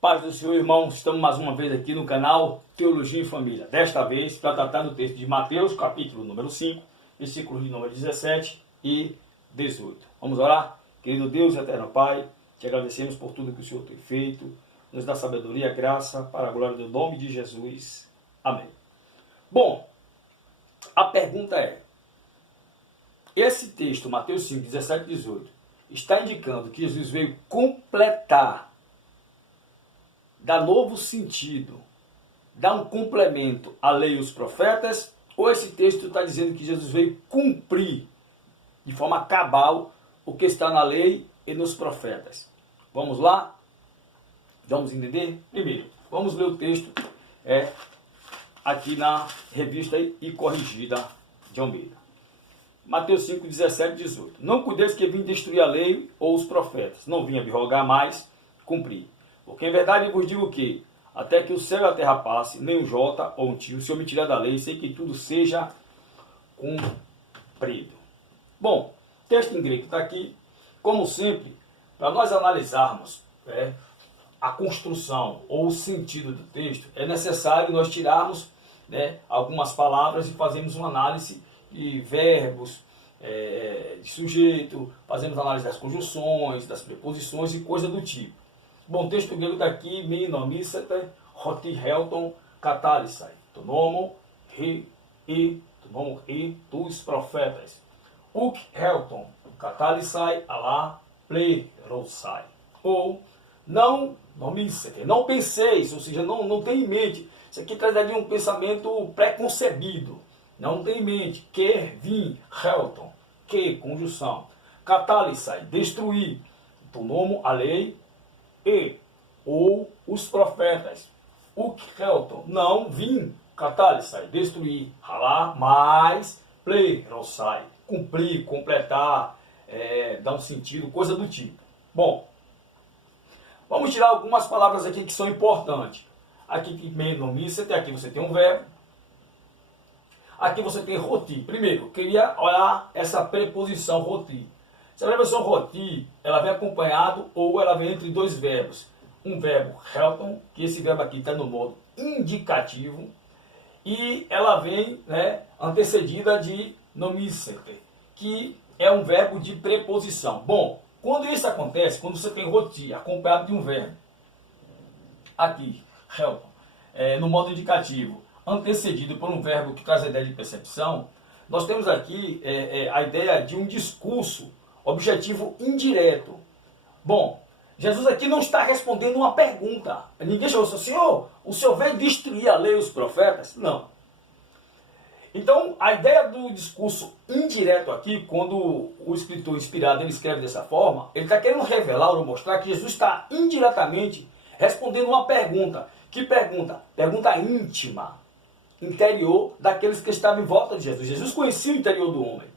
Paz do Senhor, irmãos, estamos mais uma vez aqui no canal Teologia em Família. Desta vez, para tratar do texto de Mateus, capítulo número 5, versículos de número 17 e 18. Vamos orar? Querido Deus, eterno Pai, te agradecemos por tudo que o Senhor tem feito. Nos dá sabedoria e graça para a glória do nome de Jesus. Amém. Bom, a pergunta é, esse texto, Mateus 5, 17 e 18, está indicando que Jesus veio completar, dar novo sentido, dar um complemento à lei e os profetas, ou esse texto está dizendo que Jesus veio cumprir de forma cabal o que está na lei e nos profetas? Vamos lá? Vamos entender? Primeiro, vamos ler o texto aqui na revista e corrigida de Almeida. Mateus 5, 17 e 18. Não cuideis que vim destruir a lei ou os profetas. Não vim abrogar, mas cumprir. Porque em verdade vos digo que, até que o céu e a terra passe, nem um jota ou um tio se omitirá da lei, sem que tudo seja cumprido. Bom, texto em grego está aqui. Como sempre, para nós analisarmos a construção ou o sentido do texto, é necessário nós tirarmos algumas palavras e fazermos uma análise de verbos, de sujeito, fazemos análise das conjunções, das preposições e coisa do tipo. Bom, o texto grego daqui, me nomícete, hoti helton, katalisai, tonomo, e tus profetas. Uk helton, katalisai, alá, plerosai. Ou, não nomícete, não penseis, ou seja, não tem em mente. Isso aqui traz ali um pensamento preconcebido. Não tem em mente. Quer vir, helton, que, conjunção. Katalisai, destruir. Tonomo, a lei, ou os profetas. Uk helton, não vim, katalisai, destruir, ralar, mas plerosai, cumprir, completar, dar um sentido, coisa do tipo. Bom, vamos tirar algumas palavras aqui que são importantes. Aqui menomícete, aqui você tem um verbo. Aqui você tem roti. Primeiro, eu queria olhar essa preposição roti. Se a preposição roti, ela vem acompanhado ou ela vem entre dois verbos. Um verbo helton, que esse verbo aqui está no modo indicativo, e ela vem antecedida de nomícete, que é um verbo de preposição. Bom, quando isso acontece, quando você tem roti acompanhado de um verbo, aqui, helton, no modo indicativo, antecedido por um verbo que traz a ideia de percepção, nós temos aqui a ideia de um discurso objetivo indireto. Bom, Jesus aqui não está respondendo uma pergunta. Ninguém chegou assim, Senhor, o Senhor veio destruir a lei e os profetas? Não. Então, a ideia do discurso indireto aqui, quando o escritor inspirado ele escreve dessa forma, ele está querendo revelar ou mostrar que Jesus está indiretamente respondendo uma pergunta. Que pergunta? Pergunta íntima, interior daqueles que estavam em volta de Jesus. Jesus conhecia o interior do homem.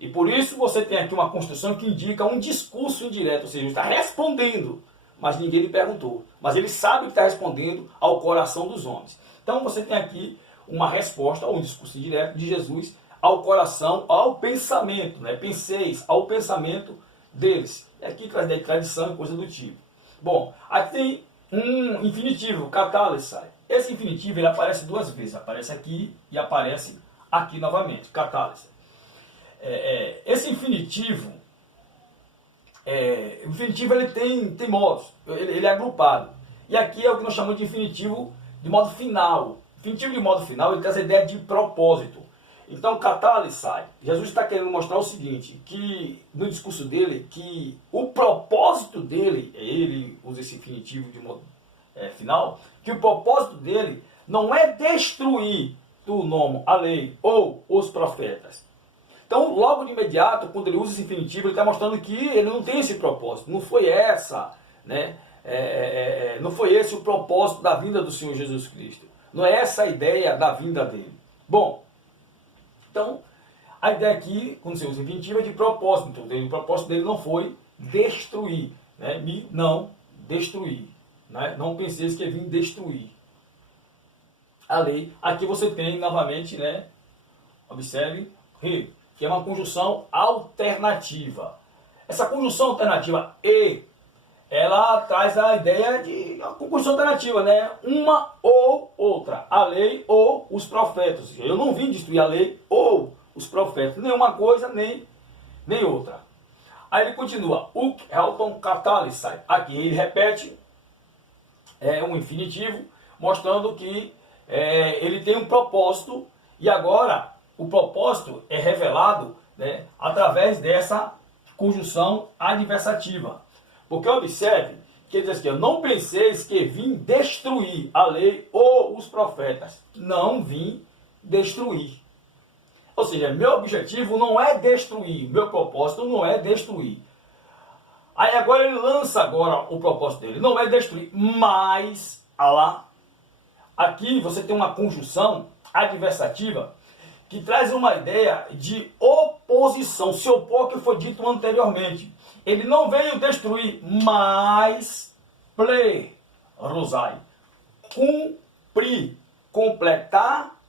E por isso você tem aqui uma construção que indica um discurso indireto, ou seja, ele está respondendo, mas ninguém lhe perguntou. Mas ele sabe que está respondendo ao coração dos homens. Então você tem aqui uma resposta, ou um discurso indireto de Jesus ao coração, ao pensamento, penseis, ao pensamento deles. E aqui traz de tradição e coisa do tipo. Bom, aqui tem um infinitivo, katalisai. Esse infinitivo ele aparece duas vezes, aparece aqui e aparece aqui novamente, katalisai. Esse infinitivo, o infinitivo ele tem modos, ele é agrupado. E aqui é o que nós chamamos de infinitivo de modo final. Infinitivo de modo final, ele traz a ideia de propósito. Então, katalisai, Jesus está querendo mostrar o seguinte, que no discurso dele, que o propósito dele, ele usa esse infinitivo de modo final, que o propósito dele não é destruir o nome, a lei ou os profetas. Então, logo de imediato, quando ele usa esse infinitivo, ele está mostrando que ele não tem esse propósito. Não foi não foi esse o propósito da vinda do Senhor Jesus Cristo. Não é essa a ideia da vinda dele. Bom, então, a ideia aqui, quando você usa infinitivo, é de propósito. Então, o propósito dele não foi destruir. Não destruir. Não penseis que ele vim destruir a lei. Aqui você tem, novamente, observe, que é uma conjunção alternativa. Essa conjunção alternativa e ela traz a ideia de uma conclusão alternativa, né? Uma ou outra, a lei ou os profetas. Eu não vim destruir a lei ou os profetas, nem uma coisa, nem outra. Aí ele continua, Uc Helton Catalysai. Aqui ele repete um infinitivo, mostrando que ele tem um propósito, e agora o propósito é revelado, né, através dessa conjunção adversativa. Porque observe que ele diz aqui, não penseis que vim destruir a lei ou os profetas. Não vim destruir. Ou seja, meu objetivo não é destruir, meu propósito não é destruir. Aí agora ele lança o propósito dele, não é destruir, mas, aqui você tem uma conjunção adversativa que traz uma ideia de oposição, se opor ao que foi dito anteriormente. Ele não veio destruir, mas plerosai, cumprir, completar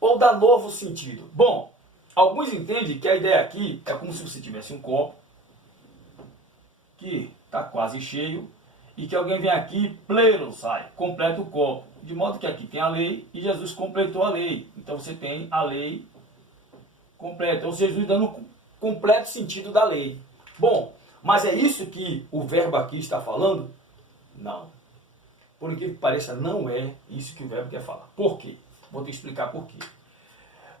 ou dar novo sentido. Bom, alguns entendem que a ideia aqui é como se você tivesse um copo que está quase cheio e que alguém vem aqui, plerosai, completa o copo. De modo que aqui tem a lei e Jesus completou a lei. Então você tem a lei completa, ou seja, Jesus dando completo sentido da lei. Bom, mas é isso que o verbo aqui está falando? Não. Por incrível que pareça, não é isso que o verbo quer falar. Por quê? Vou te explicar por quê.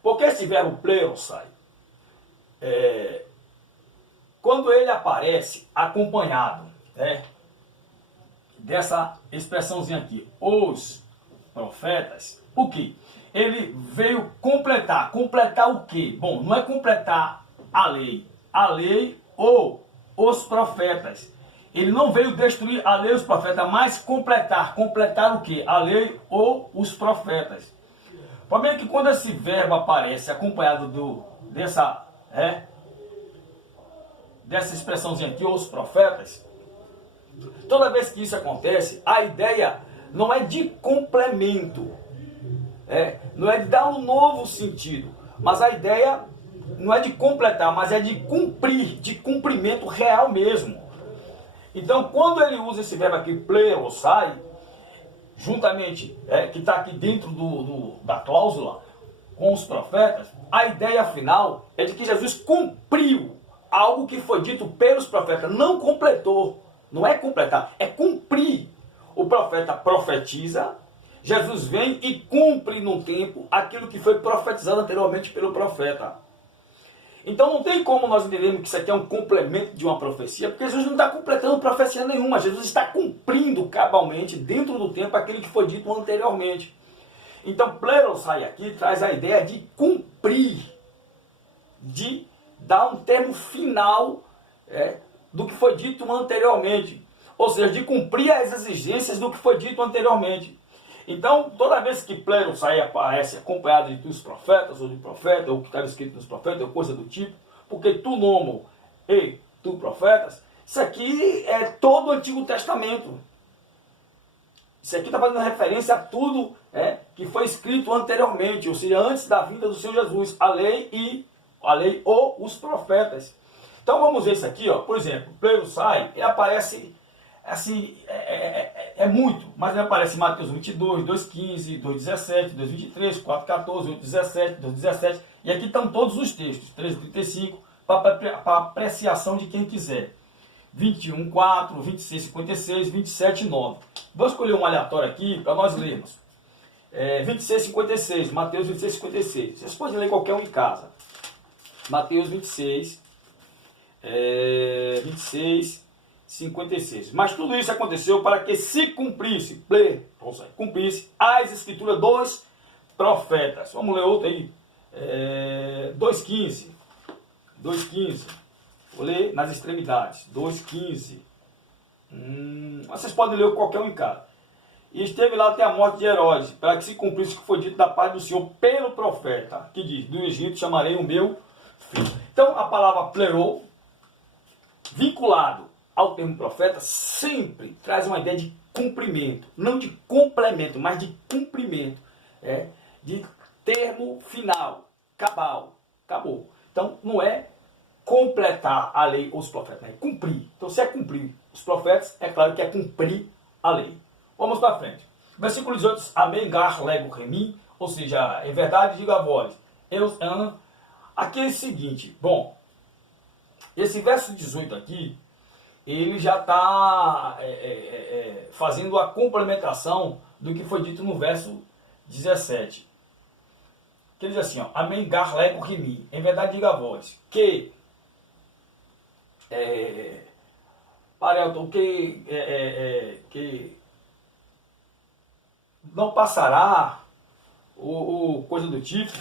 Porque esse verbo plerosai, quando ele aparece acompanhado, né, dessa expressãozinha aqui, os profetas, o que? Ele veio completar. Completar o quê? Bom, não é completar a lei ou os profetas. Ele não veio destruir a lei e os profetas, mas completar. Completar o quê? A lei ou os profetas. O problema é que quando esse verbo aparece acompanhado dessa expressãozinha aqui, os profetas, toda vez que isso acontece, a ideia não é de complemento, não é de dar um novo sentido, mas a ideia não é de completar, mas é de cumprir, de cumprimento real mesmo. Então, quando ele usa esse verbo aqui, plerosai, juntamente, que está aqui dentro da cláusula, com os profetas, a ideia final é de que Jesus cumpriu algo que foi dito pelos profetas, não completou. Não é completar, é cumprir. O profeta profetiza, Jesus vem e cumpre no tempo aquilo que foi profetizado anteriormente pelo profeta. Então não tem como nós entendermos que isso aqui é um complemento de uma profecia, porque Jesus não está completando profecia nenhuma, Jesus está cumprindo cabalmente, dentro do tempo, aquilo que foi dito anteriormente. Então plerosai aqui traz a ideia de cumprir, de dar um termo final do que foi dito anteriormente, ou seja, de cumprir as exigências do que foi dito anteriormente. Então, toda vez que plerosai aparece acompanhado de os profetas, ou de profeta, ou que estava escrito nos profetas, ou coisa do tipo, porque tu nomo e tu profetas, isso aqui é todo o Antigo Testamento. Isso aqui está fazendo referência a tudo que foi escrito anteriormente, ou seja, antes da vinda do Senhor Jesus, a lei ou os profetas. Então vamos ver isso aqui, por exemplo, plerosai, ele aparece assim, muito, mas ele aparece em Mateus 22, 2,15, 2,17, 2,23, 4,14, 8,17, 2,17, e aqui estão todos os textos, 13,35, para apreciação de quem quiser. 21,4, 26,56, 27,9. Vou escolher um aleatório aqui para nós lermos. 26,56, Mateus 26,56. Vocês podem ler qualquer um em casa. Mateus 26, 56. Mas tudo isso aconteceu para que se cumprisse, cumprisse as escrituras dos profetas. Vamos ler outro aí. 2,15. Vou ler nas extremidades. 2,15. Vocês podem ler qualquer um em casa. E esteve lá até a morte de Herodes, para que se cumprisse o que foi dito da parte do Senhor pelo profeta, que diz: do Egito chamarei o meu filho. Então a palavra plerou, vinculado ao termo profeta, sempre traz uma ideia de cumprimento, não de complemento, mas de cumprimento, de termo final, cabal, acabou. Então não é completar a lei ou os profetas, é cumprir. Então se é cumprir, os profetas, é claro que é cumprir a lei. Vamos para frente. Versículo 18, amém, gar, lego, remi, ou seja, em verdade, diga a vós, eu amo. Aqui é o seguinte, bom, esse verso 18 aqui, ele já está fazendo a complementação do que foi dito no verso 17. Que ele diz assim, ó, amém, gar, lego, remi, em verdade, diga a vós, que que não passará coisa do tipo,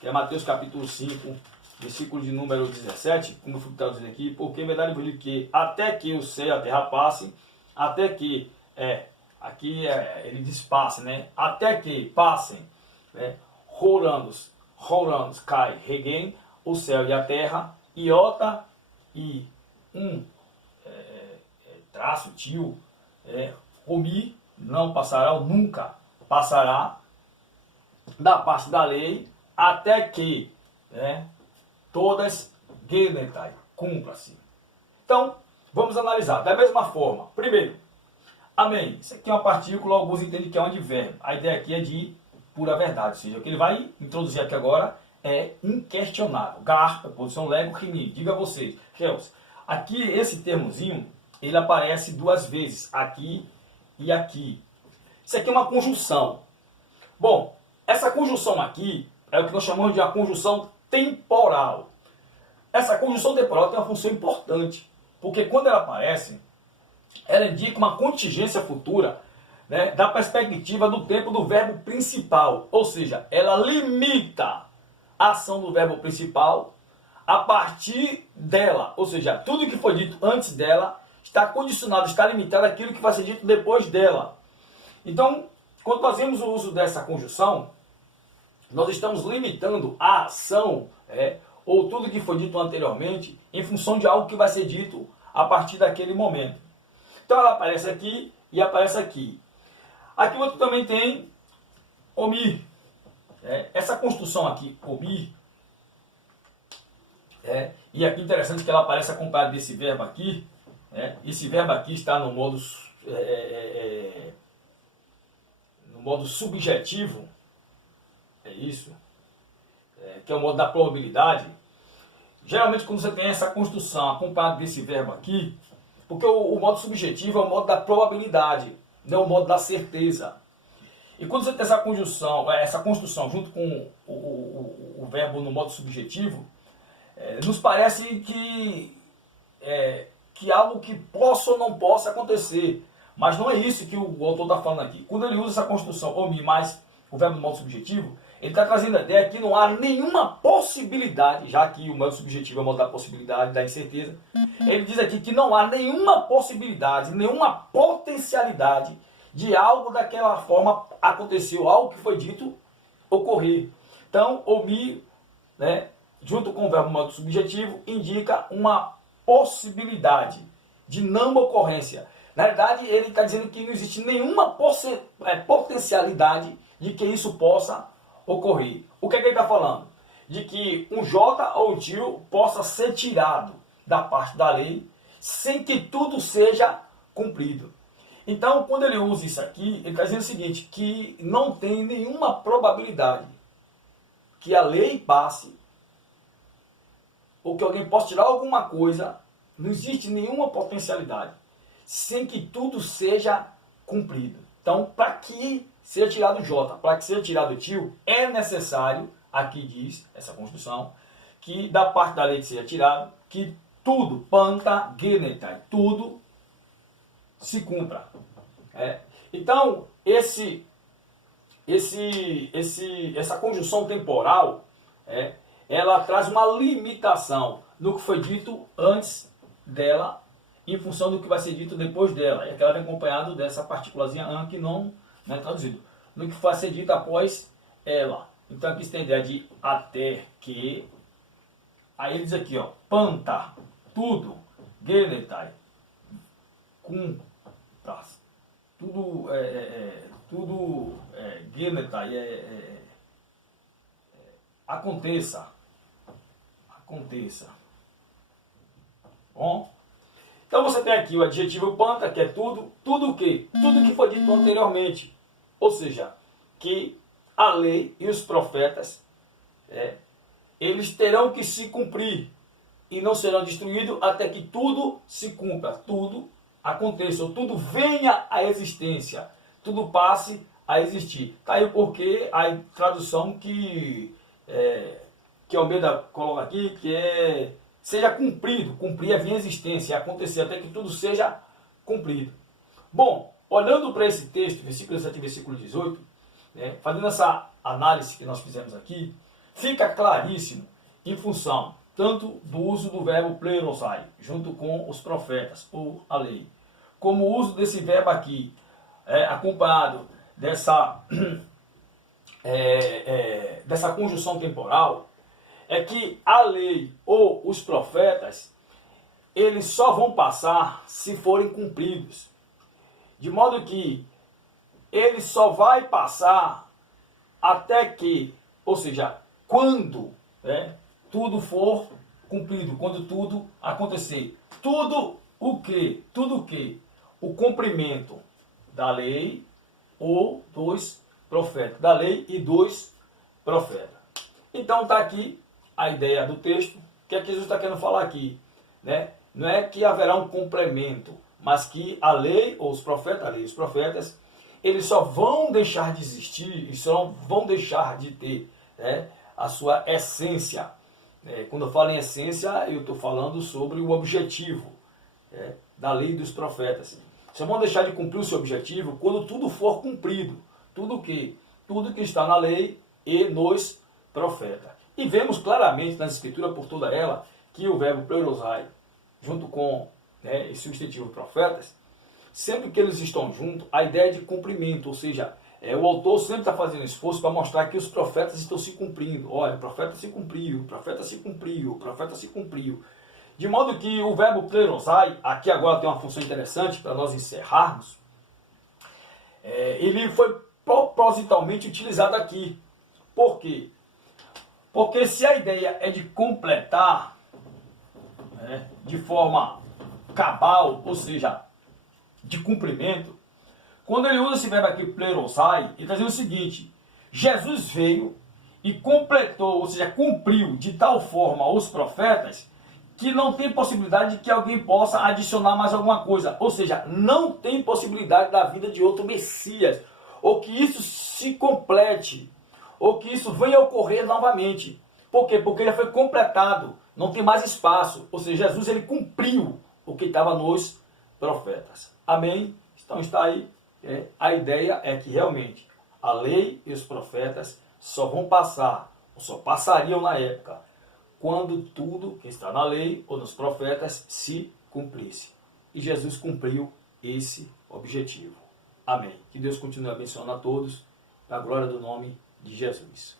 que é Mateus capítulo 5, versículo de número 17, como eu fui traduzindo aqui, porque em verdade eu digo que até que o céu e a terra passem, até que, aqui ele diz passe, né? Até que passem, né? Rolandos, cai, reguem, o céu e a terra, iota e traço, tio, omi, não passará, ou nunca passará, da parte da lei, até que todas genetai, cumpra-se. Então, vamos analisar. Da mesma forma, primeiro, amém. Isso aqui é uma partícula, alguns entendem que é um advérbio. A ideia aqui é de pura verdade, ou seja, o que ele vai introduzir aqui agora é inquestionável. Gar, posição lego, rimi. Diga a vocês, Reus, aqui esse termozinho, ele aparece duas vezes, aqui e aqui. Isso aqui é uma conjunção. Bom, essa conjunção aqui é o que nós chamamos de uma conjunção temporal. Essa conjunção temporal tem uma função importante, porque quando ela aparece, ela indica uma contingência futura, né, da perspectiva do tempo do verbo principal, ou seja, ela limita a ação do verbo principal a partir dela, ou seja, tudo que foi dito antes dela está condicionado, está limitado àquilo que vai ser dito depois dela. Então, quando fazemos o uso dessa conjunção, nós estamos limitando a ação, ou tudo que foi dito anteriormente, em função de algo que vai ser dito a partir daquele momento. Então ela aparece aqui e aparece aqui. Aqui outro também tem omi. Essa construção aqui, omi, e aqui interessante que ela aparece acompanhada desse verbo aqui. Esse verbo aqui está no modo subjetivo, isso, que é o modo da probabilidade. Geralmente quando você tem essa construção acompanhada desse verbo aqui, porque o modo subjetivo é o modo da probabilidade, não é o modo da certeza. E quando você tem essa conjunção, essa construção junto com o verbo no modo subjetivo, nos parece que algo que possa ou não possa acontecer. Mas não é isso que o autor está falando aqui. Quando ele usa essa construção omi mais o verbo no modo subjetivo, ele está trazendo a ideia que não há nenhuma possibilidade, já que o modo subjetivo é o modo da possibilidade, da incerteza. Ele diz aqui que não há nenhuma possibilidade, nenhuma potencialidade de algo daquela forma aconteceu, algo que foi dito ocorrer. Então, omi, junto com o verbo no modo subjetivo, indica uma possibilidade de não ocorrência. Na verdade, ele está dizendo que não existe nenhuma potencialidade de que isso possa ocorrer. O que é que ele está falando? De que um J ou um tio possa ser tirado da parte da lei sem que tudo seja cumprido. Então, quando ele usa isso aqui, ele está dizendo o seguinte, que não tem nenhuma probabilidade que a lei passe ou que alguém possa tirar alguma coisa, não existe nenhuma potencialidade sem que tudo seja cumprido. Então, para que seja tirado o J, para que seja tirado o tio, é necessário, aqui diz essa Constituição, que da parte da lei que seja tirado, que tudo, panta, genetai, tudo se cumpra. Então, essa conjunção temporal, ela traz uma limitação no que foi dito antes dela, em função do que vai ser dito depois dela. É que ela vem acompanhado dessa partículazinha an que não é traduzido. No que vai ser dito após ela. Então aqui você tem a ideia de até que. Aí ele diz aqui, ó, panta, tudo, genetai, cumpras. Tudo, genetai, aconteça. Bom? Então você tem aqui o adjetivo panta, que é tudo, tudo o quê? Tudo que foi dito anteriormente. Ou seja, que a lei e os profetas, eles terão que se cumprir e não serão destruídos até que tudo se cumpra, tudo aconteça, ou tudo venha à existência, tudo passe a existir. Está aí o porquê a tradução que Almeida coloca aqui, que é seja cumprido, cumprir é vir à existência, acontecer até que tudo seja cumprido. Bom, olhando para esse texto, versículo 17 e versículo 18, fazendo essa análise que nós fizemos aqui, fica claríssimo em função tanto do uso do verbo plerosai, junto com os profetas, ou a lei, como o uso desse verbo aqui, acompanhado dessa conjunção temporal, é que a lei ou os profetas, eles só vão passar se forem cumpridos. De modo que ele só vai passar até que, ou seja, quando tudo for cumprido, quando tudo acontecer. Tudo o que? O cumprimento da lei ou dos profetas. Da lei e dos profetas. Então está aqui a ideia do texto. O que é que Jesus está querendo falar aqui? Não é que haverá um complemento, mas que a lei ou os profetas, a lei e os profetas, eles só vão deixar de existir e só vão deixar de ter a sua essência. Quando eu falo em essência, eu estou falando sobre o objetivo da lei e dos profetas. Só vão deixar de cumprir o seu objetivo quando tudo for cumprido. Tudo que está na lei e nos profetas. E vemos claramente nas escrituras por toda ela que o verbo plerosai, junto com esse substantivo profetas, sempre que eles estão juntos, a ideia é de cumprimento, ou seja, o autor sempre está fazendo esforço para mostrar que os profetas estão se cumprindo. Olha, o profeta se cumpriu, o profeta se cumpriu, o profeta se cumpriu. De modo que o verbo plerosai, aqui agora tem uma função interessante para nós encerrarmos, ele foi propositalmente utilizado aqui. Por quê? Porque se a ideia é de completar de forma cabal, ou seja, de cumprimento, quando ele usa esse verbo aqui, plerosai, ele está dizendo o seguinte: Jesus veio e completou, ou seja, cumpriu de tal forma os profetas que não tem possibilidade de que alguém possa adicionar mais alguma coisa. Ou seja, não tem possibilidade da vida de outro Messias, ou que isso se complete, ou que isso venha a ocorrer novamente. Por quê? Porque ele foi completado, não tem mais espaço. Ou seja, Jesus ele cumpriu o que estava nos profetas. Amém? Então está aí. A ideia é que realmente a lei e os profetas só vão passar, ou só passariam na época, quando tudo que está na lei ou nos profetas se cumprisse. E Jesus cumpriu esse objetivo. Amém. Que Deus continue abençoando a todos, para a glória do nome de Jesus.